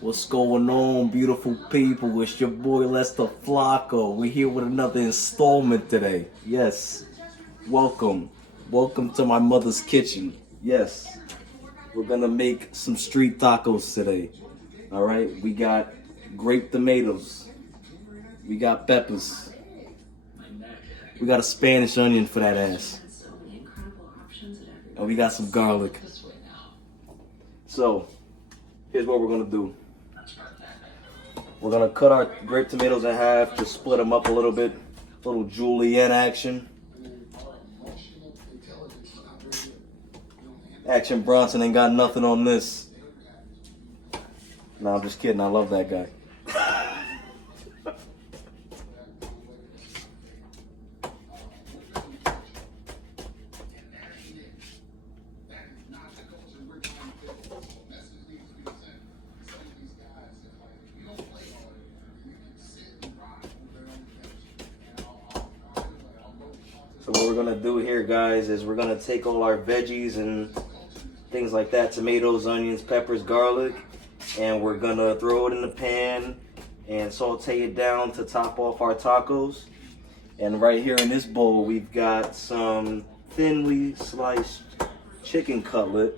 What's going on, beautiful people? It's your boy LesterFlaco. We're here with another installment today. Yes, welcome. Welcome to my mother's kitchen. Yes, we're gonna make some street tacos today. All right, we got grape tomatoes. We got peppers. We got a Spanish onion for that ass. And we got some garlic. So, here's what we're gonna do. We're gonna cut our grape tomatoes in half, just split them up a little bit. A little julienne action. Action Bronson ain't got nothing on this. No, I'm just kidding. I love that guy. So what we're gonna do here, guys, is we're gonna take all our veggies and things like that, tomatoes, onions, peppers, garlic, and we're gonna throw it in the pan and saute it down to top off our tacos. And right here in this bowl, we've got some thinly sliced chicken cutlet.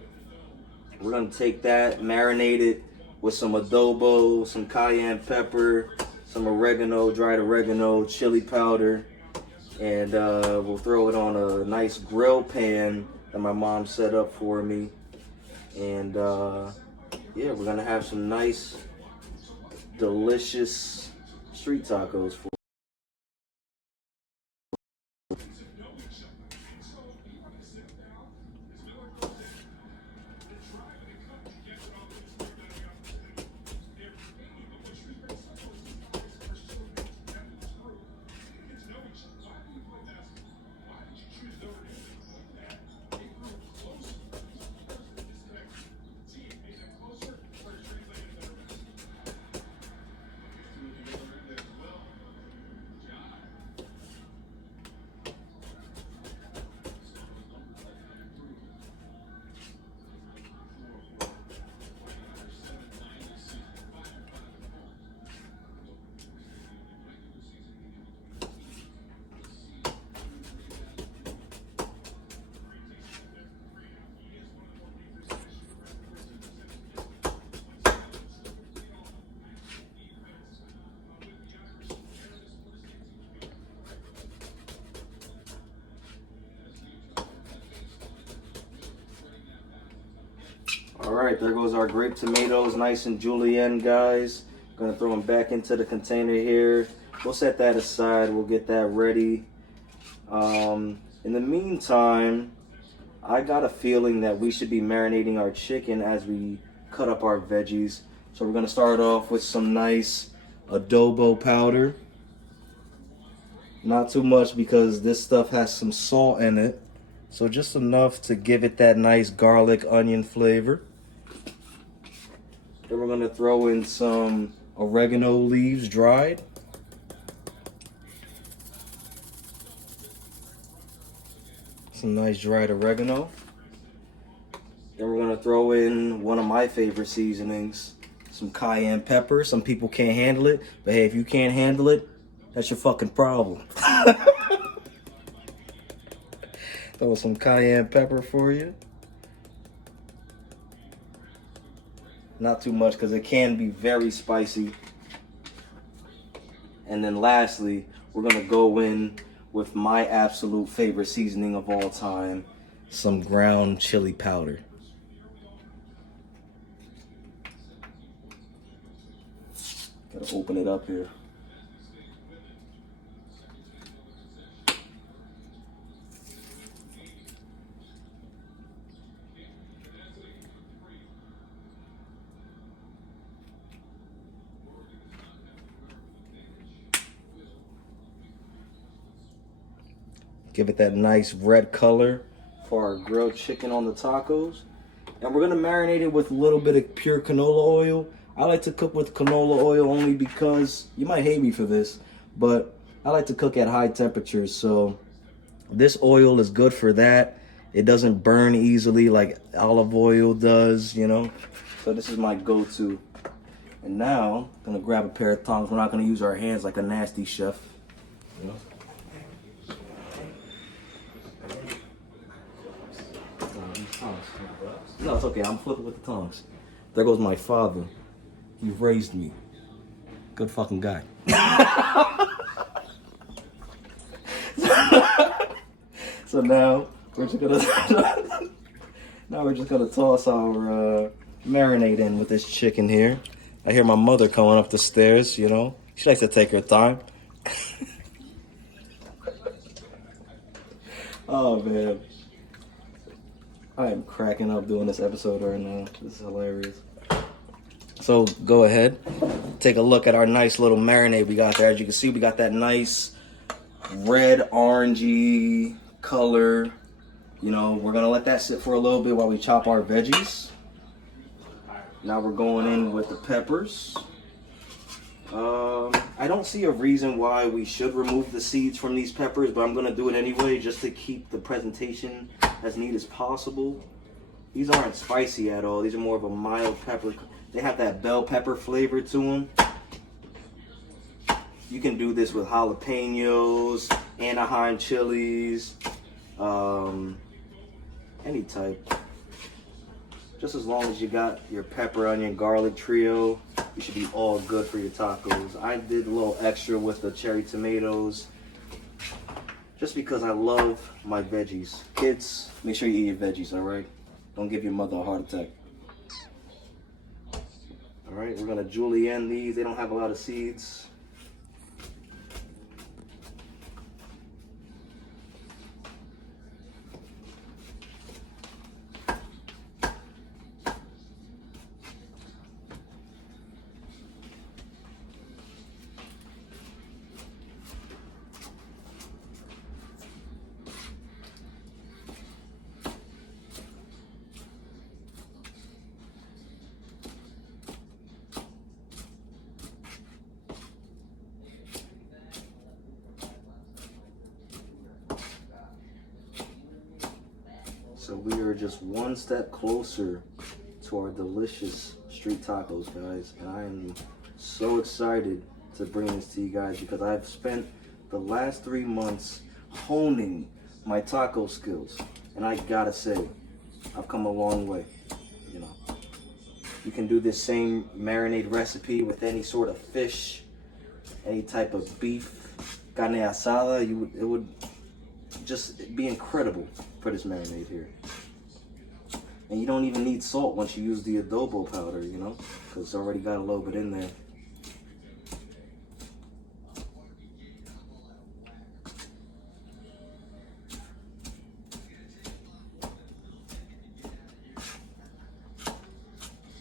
We're gonna take that, marinate it with some adobo, some cayenne pepper, some oregano, dried oregano, chili powder, and we'll throw it on a nice grill pan that my mom set up for me. And yeah, we're gonna have some nice, delicious street tacos for. All right, there goes our grape tomatoes, nice and julienne, guys. Gonna throw them back into the container here. We'll set that aside. We'll get that ready. In the meantime, I got a feeling that we should be marinating our chicken as we cut up our veggies. So we're gonna start off with some nice adobo powder. Not too much because this stuff has some salt in it. So just enough to give it that nice garlic onion flavor. Then we're gonna throw in some oregano leaves dried. Some nice dried oregano. Then we're gonna throw in one of my favorite seasonings, some cayenne pepper. Some people can't handle it, but hey, if you can't handle it, that's your fucking problem. Throw some cayenne pepper for you. Not too much because it can be very spicy. And then lastly, we're gonna go in with my absolute favorite seasoning of all time, some ground chili powder. Gotta open it up here. Give it that nice red color for our grilled chicken on the tacos. And we're gonna marinate it with a little bit of pure canola oil. I like to cook with canola oil only because, you might hate me for this, but I like to cook at high temperatures. So this oil is good for that. It doesn't burn easily like olive oil does, you know. So this is my go-to. And now, gonna grab a pair of tongs. We're not gonna use our hands like a nasty chef. You know? No, it's okay. I'm flipping with the tongs. There goes my father. He raised me. Good fucking guy. So now we're just gonna toss our marinade in with this chicken here. I hear my mother coming up the stairs. You know, she likes to take her time. Oh man, I am cracking up doing this episode right now. This is hilarious. So go ahead, take a look at our nice little marinade we got there. As you can see, we got that nice red orangey color. You know, we're gonna let that sit for a little bit while we chop our veggies. Now we're going in with the peppers. I don't see a reason why we should remove the seeds from these peppers, but I'm gonna do it anyway just to keep the presentation as neat as possible. These aren't spicy at all. These are more of a mild pepper. They have that bell pepper flavor to them. You can do this with jalapenos, Anaheim chilies, any type. Just as long as you got your pepper, onion, garlic trio, you should be all good for your tacos. I did a little extra with the cherry tomatoes just because I love my veggies. Kids, make sure you eat your veggies, all right? Don't give your mother a heart attack. All right, we're gonna julienne these. They don't have a lot of seeds. So we are just one step closer to our delicious street tacos, guys. And I am so excited to bring this to you guys because I've spent the last 3 months honing my taco skills. And I gotta say, I've come a long way, you know. You can do this same marinade recipe with any sort of fish, any type of beef, carne asada. It would just be incredible for this marinade here. And you don't even need salt once you use the adobo powder, you know, because it's already got a little bit in there.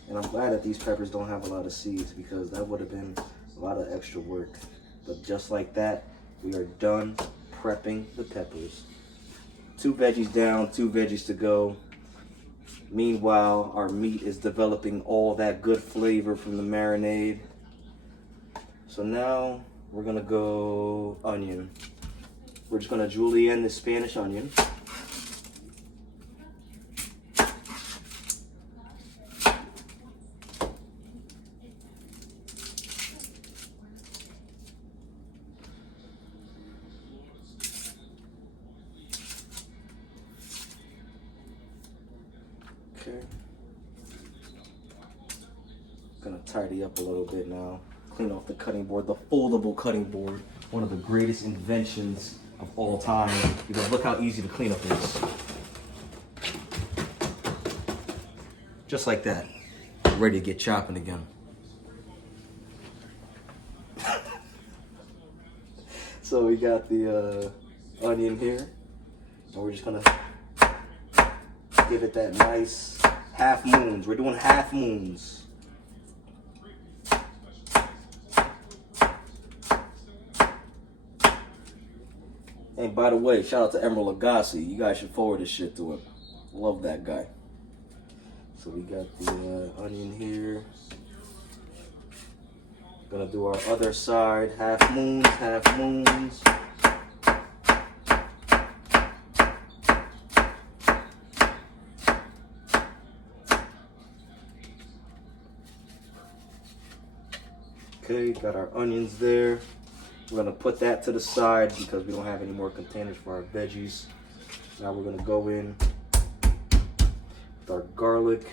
And I'm glad that these peppers don't have a lot of seeds because that would have been a lot of extra work. But just like that, we are done prepping the peppers. 2 veggies down, 2 veggies to go. Meanwhile, our meat is developing all that good flavor from the marinade. So now we're gonna go onion. We're just gonna julienne the Spanish onion. Okay. Gonna tidy up a little bit now. Clean off the cutting board, the foldable cutting board. One of the greatest inventions of all time. Because look how easy the cleanup is. Just like that. Ready to get chopping again. So we got the onion here. And we're just gonna give it that nice half moons. We're doing half moons. And by the way, shout out to Emerald Lagasse. You guys should forward this shit to him. Love that guy. So we got the onion here. Gonna do our other side. Half moons, half moons. Okay, got our onions there. We're gonna put that to the side because we don't have any more containers for our veggies. Now we're gonna go in with our garlic.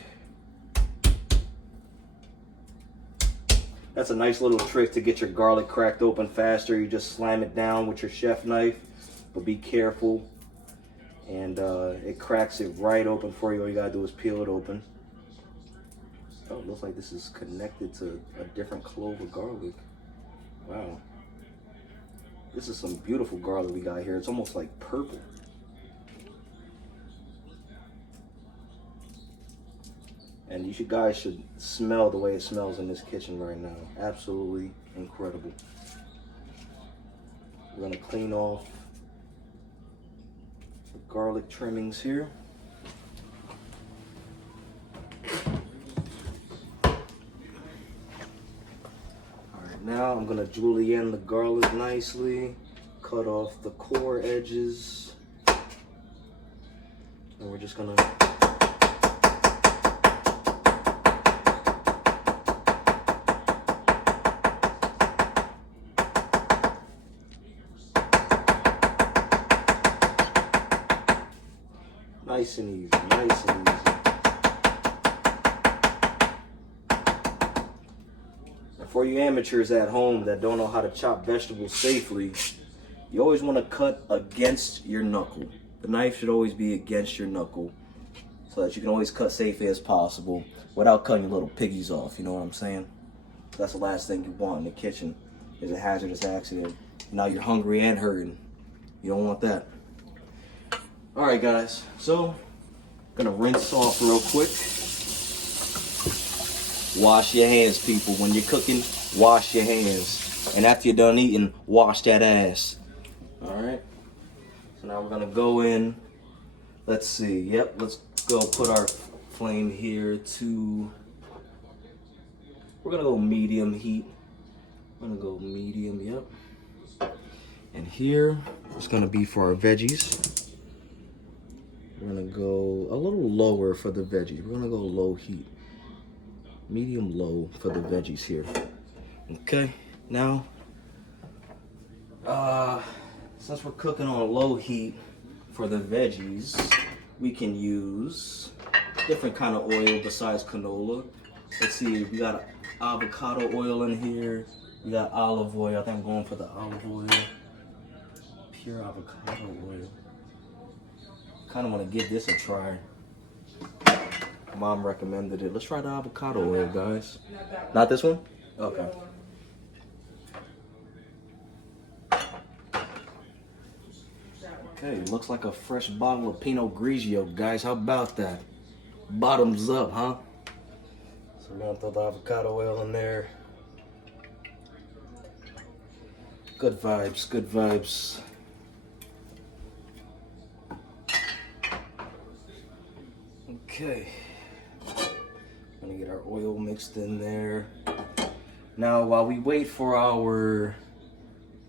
That's a nice little trick to get your garlic cracked open faster. You just slam it down with your chef knife, but be careful. And it cracks it right open for you. All you gotta do is peel it open. Oh, it looks like this is connected to a different clove of garlic. Wow. This is some beautiful garlic we got here. It's almost like purple. And you guys should smell the way it smells in this kitchen right now. Absolutely incredible. We're gonna clean off the garlic trimmings here. Now I'm gonna julienne the garlic nicely, cut off the core edges, and we're just gonna nice and easy, nice and easy. For you amateurs at home that don't know how to chop vegetables safely, you always want to cut against your knuckle. The knife should always be against your knuckle so that you can always cut safely as possible without cutting your little piggies off, you know what I'm saying? That's the last thing you want in the kitchen is a hazardous accident. Now you're hungry and hurting. You don't want that. All right, guys, so I'm gonna rinse off real quick. Wash your hands, people. When you're cooking, wash your hands. And after you're done eating, wash that ass. All right. So now we're gonna go in. Let's see. Yep. Let's go put our flame here to. We're gonna go medium heat. I'm gonna go medium. Yep. And here it's gonna be for our veggies. We're gonna go a little lower for the veggies. We're gonna go low heat. Medium low for the veggies here. Okay, now since we're cooking on low heat for the veggies, we can use different kind of oil besides canola. Let's see, we got avocado oil in here, we got olive oil. I think I'm going for the olive oil, pure avocado oil. Kind of want to give this a try. Mom recommended it. Let's try the avocado oil, guys. Not this one? Okay. Okay, looks like a fresh bottle of Pinot Grigio, guys. How about that? Bottoms up, huh? So we're gonna throw the avocado oil in there. Good vibes, good vibes. Okay. Gonna get our oil mixed in there. Now, while we wait for our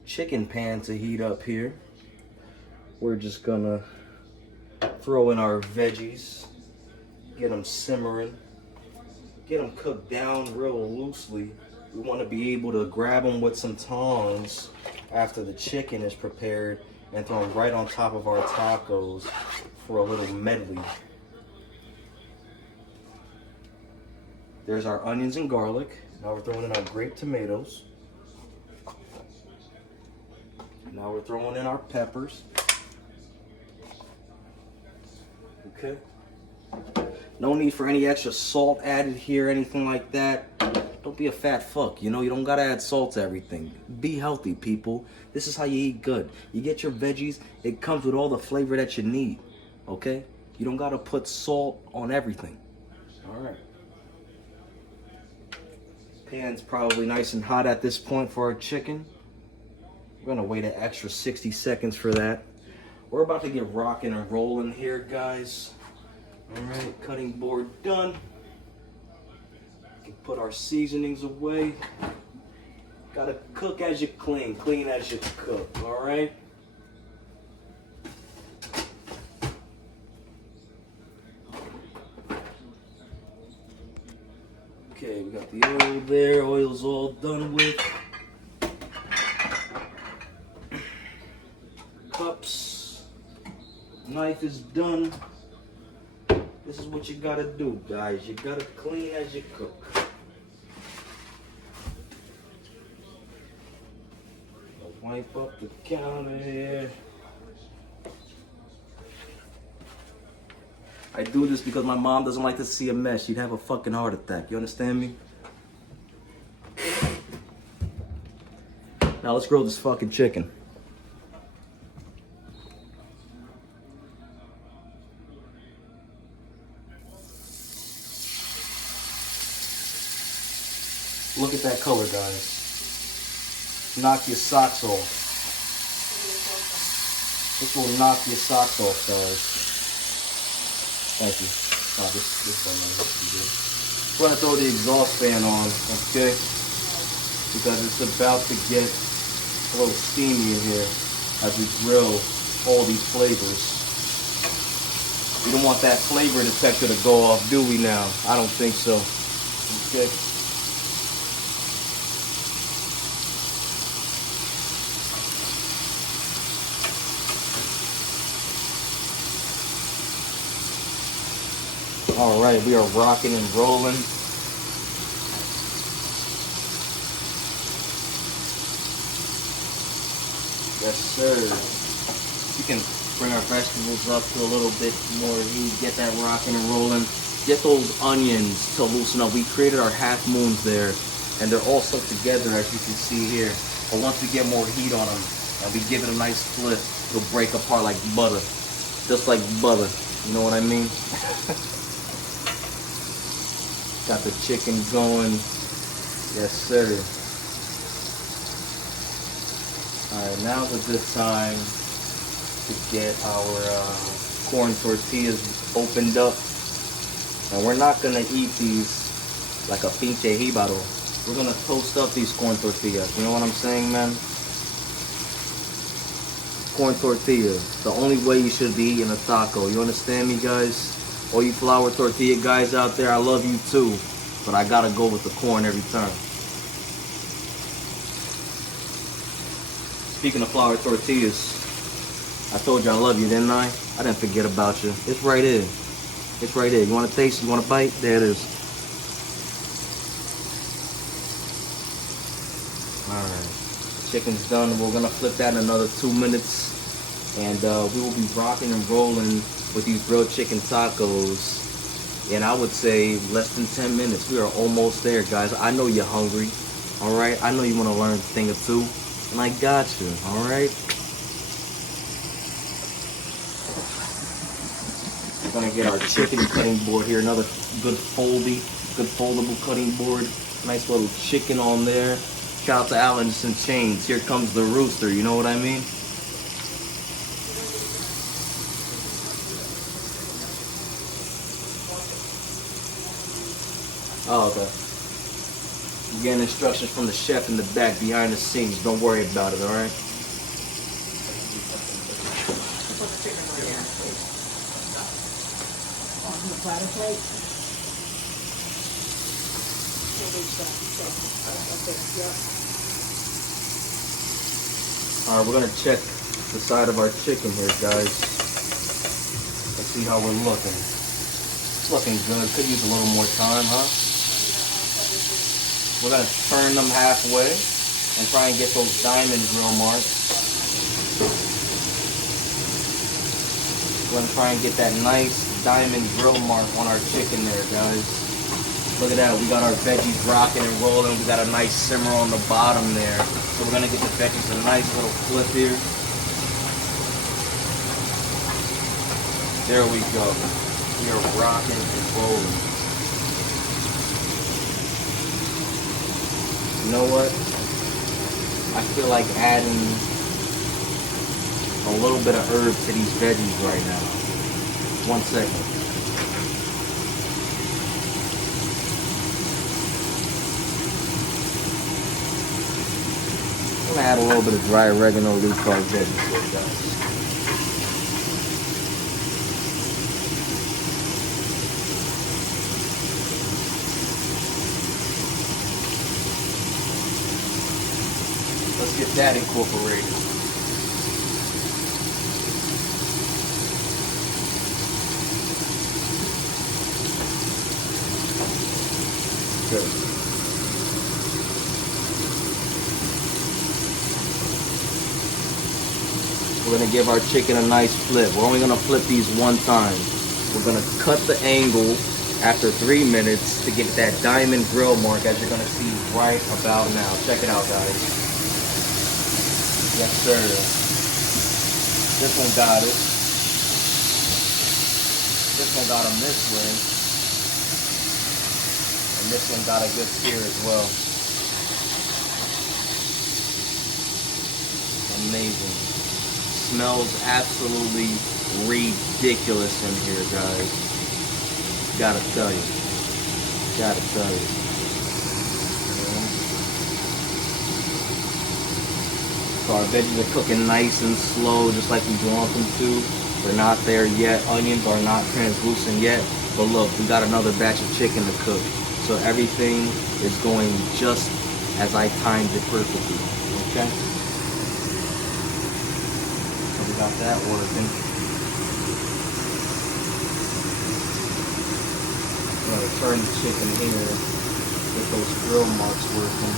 chicken pan to heat up here, we're just gonna throw in our veggies, get them simmering, get them cooked down real loosely. We want to be able to grab them with some tongs after the chicken is prepared and throw them right on top of our tacos for a little medley. There's our onions and garlic. Now we're throwing in our grape tomatoes. Now we're throwing in our peppers. Okay. No need for any extra salt added here, anything like that. Don't be a fat fuck, you know, you don't gotta add salt to everything. Be healthy, people. This is how you eat good. You get your veggies, it comes with all the flavor that you need, okay? You don't gotta put salt on everything. All right. Pan's probably nice and hot at this point for our chicken. We're gonna wait an extra 60 seconds for that. We're about to get rocking and rolling here, guys. All right, cutting board done. We can put our seasonings away. Gotta cook as you clean, clean as you cook, all right? Okay, we got the oil there. Oil's all done with. Cups. Knife is done. This is what you gotta do, guys. You gotta clean as you cook. Wipe up the counter here. I do this because my mom doesn't like to see a mess. She'd have a fucking heart attack. You understand me? Now let's grill this fucking chicken. Look at that color, guys. Knock your socks off. This will knock your socks off, guys. Thank you. Oh, this one might have to be good. We're gonna throw the exhaust fan on, okay? Because it's about to get a little steamy in here as we grill all these flavors. We don't want that flavor detector to go off, do we now? I don't think so. Okay. All right, we are rocking and rolling. Yes, sir. You can bring our vegetables up to a little bit more heat, get that rocking and rolling. Get those onions to loosen up. We created our half moons there, and they're all stuck together as you can see here. But once we get more heat on them, and we give it a nice flip, it'll break apart like butter. Just like butter. You know what I mean? Got the chicken going. Yes, sir. Alright, now's a good time to get our corn tortillas opened up. And we're not going to eat these like a pinche jibaro. We're going to toast up these corn tortillas. You know what I'm saying, man? Corn tortillas. The only way you should be eating a taco. You understand me, guys? All you flour tortilla guys out there, I love you too. But I gotta go with the corn every time. Speaking of flour tortillas, I told you I love you, didn't I? I didn't forget about you. It's right here. It's right here. You want to taste? You want to bite? There it is. Alright. Chicken's done. We're going to flip that in another 2 minutes. And we will be rocking and rolling with these grilled chicken tacos. And I would say less than 10 minutes. We are almost there, guys. I know you're hungry. Alright? I know you want to learn a thing or two. And I got you. Alright? We're gonna get our chicken cutting board here. Another good foldable cutting board. Nice little chicken on there. Shout out to Allen's and Chains. Here comes the rooster. You know what I mean? Oh, okay. You're getting instructions from the chef in the back behind the scenes. Don't worry about it, alright? Platter plate. Alright, we're gonna check the side of our chicken here, guys. Let's see how we're looking. It's looking good. Could use a little more time, huh? We're gonna turn them halfway and try and get those diamond grill marks. We're gonna try and get that nice diamond grill mark on our chicken there, guys. Look at that. We got our veggies rocking and rolling. We got a nice simmer on the bottom there. So we're gonna get the veggies a nice little flip here. There we go. We are rocking and rolling. You know what? I feel like adding a little bit of herb to these veggies right now. 1 second. I'm gonna add a little bit of dry oregano leaf called veggies here, guys. let's get that incorporated. Good. We're gonna give our chicken a nice flip. We're only gonna flip these one time. We're gonna cut the angle after 3 minutes to get that diamond grill mark, as you're gonna see right about now. Check it out, guys. Yes, sir. This one got it. This one got them this way. And this one got a good sear as well. Amazing. Smells absolutely ridiculous in here, guys. Gotta tell you. Gotta tell you. So our veggies are cooking nice and slow, just like we want them to. They're not there yet. Onions are not translucent yet. But look, we got another batch of chicken to cook. So everything is going just as I timed it perfectly. Okay? So we got that working. I'm going to turn the chicken here, get those grill marks working.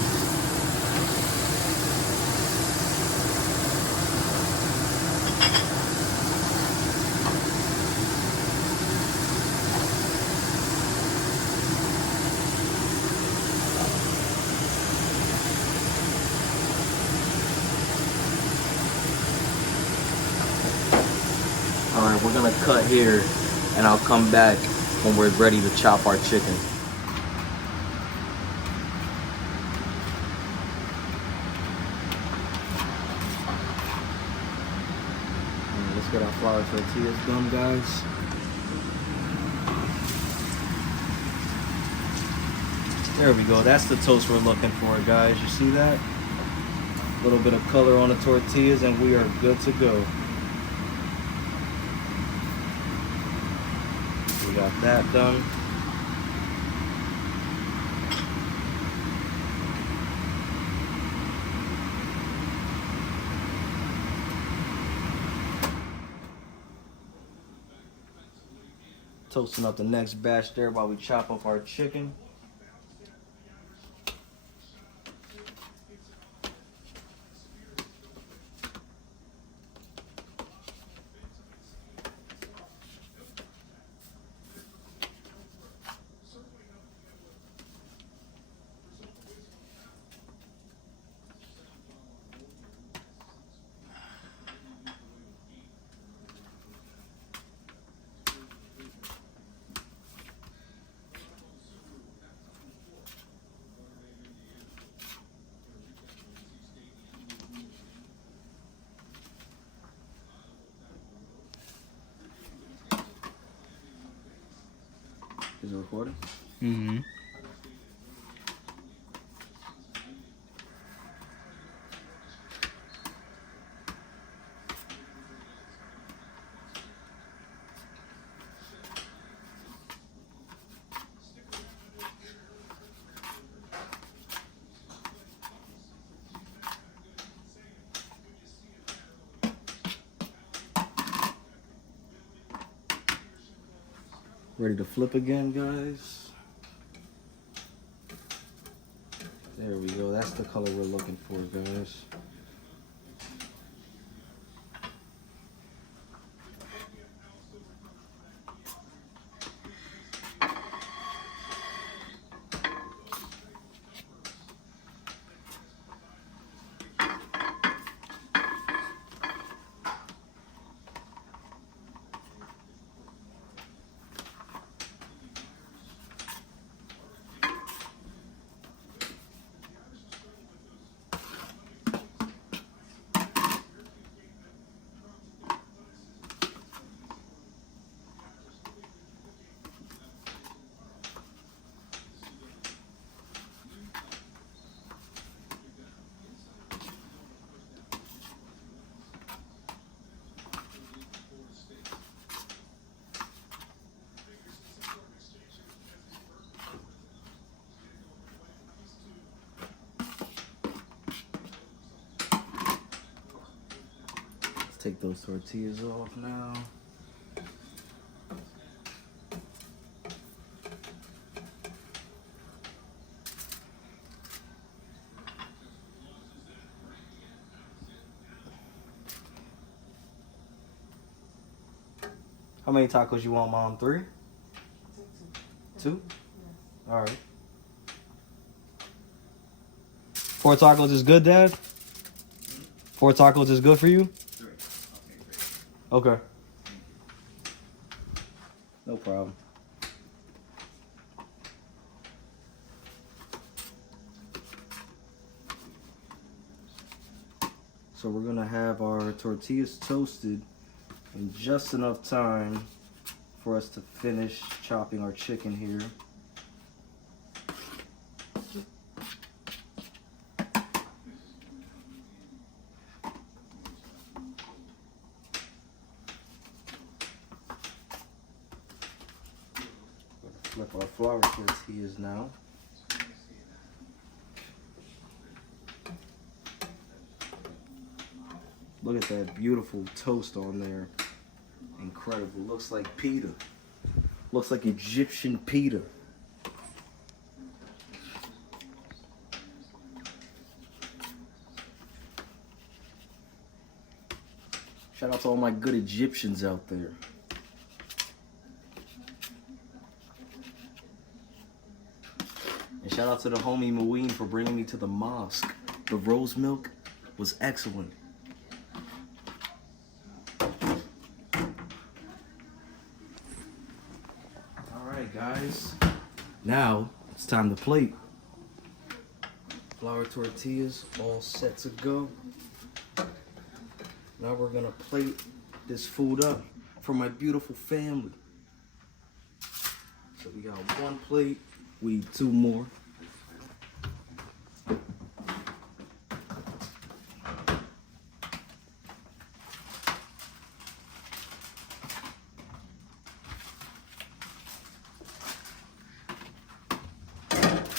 All right, we're going to cut here, and I'll come back when we're ready to chop our chicken. Right, let's get our flour tortillas done, guys. There we go. That's the toast we're looking for, guys. You see that? A little bit of color on the tortillas, and we are good to go. We got that done. Toasting up the next batch there while we chop up our chicken. Is it recording? Mm-hmm. Ready to flip again, guys. There we go. That's the color we're looking for, guys. take those tortillas off now. How many tacos you want, Mom? 3? 2? Yeah. All right. 4 tacos is good, Dad? 4 tacos is good for you? 3. Okay. No problem. So we're gonna have our tortillas toasted in just enough time for us to finish chopping our chicken here. Flip our flour tortillas now. Look at that beautiful toast on there. Incredible. Looks like pita. Looks like Egyptian pita. Shout out to all my good Egyptians out there. And shout out to the homie Maween for bringing me to the mosque. The rose milk was excellent. Alright guys, now it's time to plate. Flour tortillas all set to go. Now we're gonna plate this food up for my beautiful family. So we got 1 plate, we need 2 more.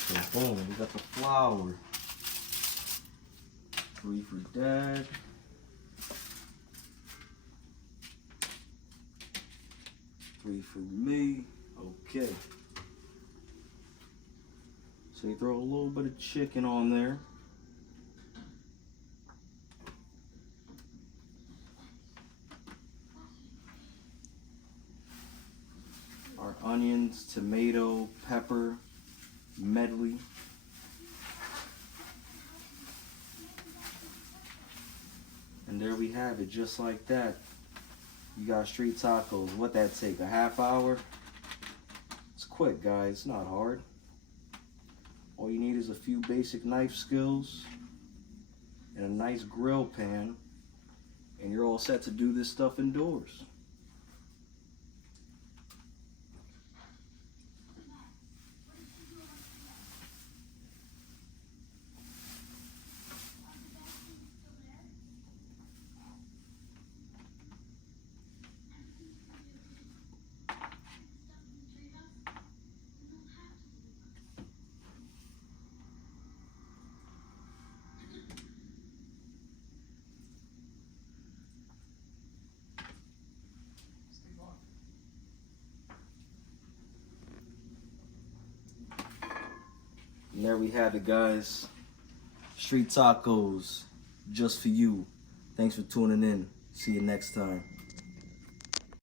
So boom, we got the flour. 3 for Dad. 3 for me. Okay. So you throw a little bit of chicken on there. Our onions, tomato, pepper, medley. And there we have it, just like that. You got street tacos. What that take? A half hour? It's quick, guys. It's not hard. All you need is a few basic knife skills and a nice grill pan, and you're all set to do this stuff indoors. And there we have it, guys. Street tacos, just for you. Thanks for tuning in. See you next time.